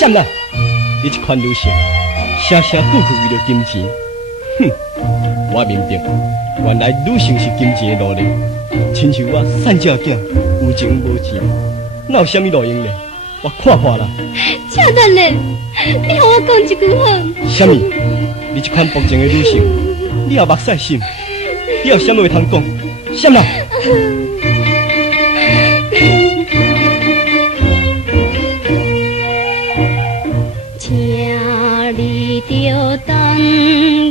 闪啦！你这款女性，声声句句为了金钱，哼！我明白，原来女性是金钱的奴隶，亲像我散只囝，有情无钱，哪有啥物路用呢？我看破啦！请等咧，你和我讲一句好。啥物？你这款薄情的女性，你也目屎心，你有啥物话通讲？闪啦！请你着等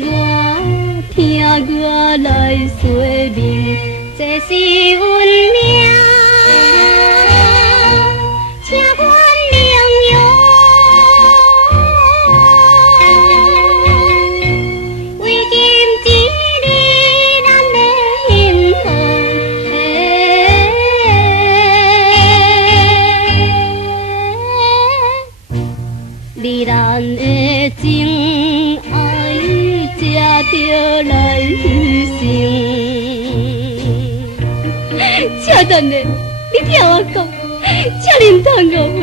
我，听我来说明，这是运命，请原谅我，为今之日咱的幸福。你咱的情爱，才着来牺牲。请等咧，你听我讲，这认真误会，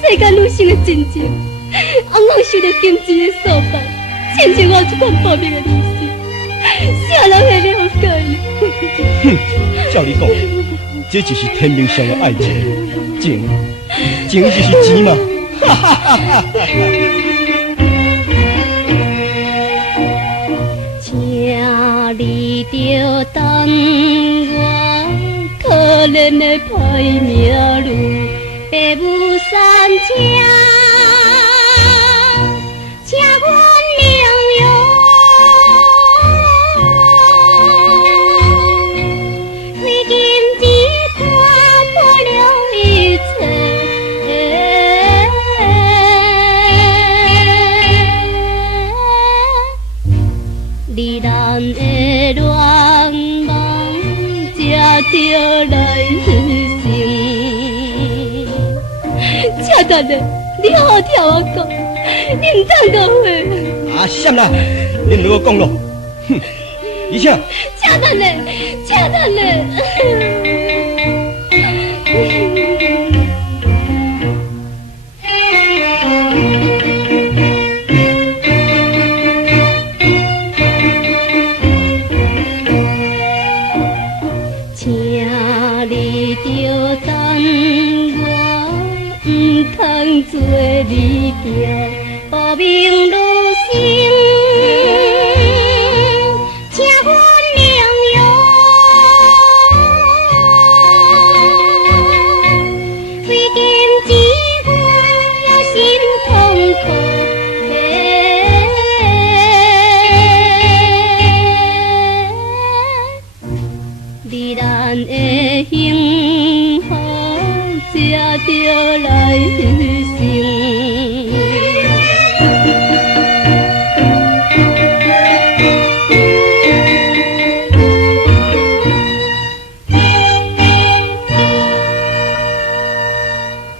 世间女性的真情，往往受到金钱的束缚，亲像我这款薄命的女性，啥人会了解呢？哼，照你讲，这就是天命上的爱情，情就是钱嘛！哈哈哈哈哈！请你着等我，可怜的歹命女，父母三请，请原谅我，为今只看破了一切。你咱的恋梦，才着来牺牲。请等咧，你好好听我讲，认真误会。啊，闪啦！你唔给我讲咯，哼！而且，请等咧，请等咧。做你行，报名路程，请原谅我，为今之我也心痛苦。你咱的幸福，才着来牺牲。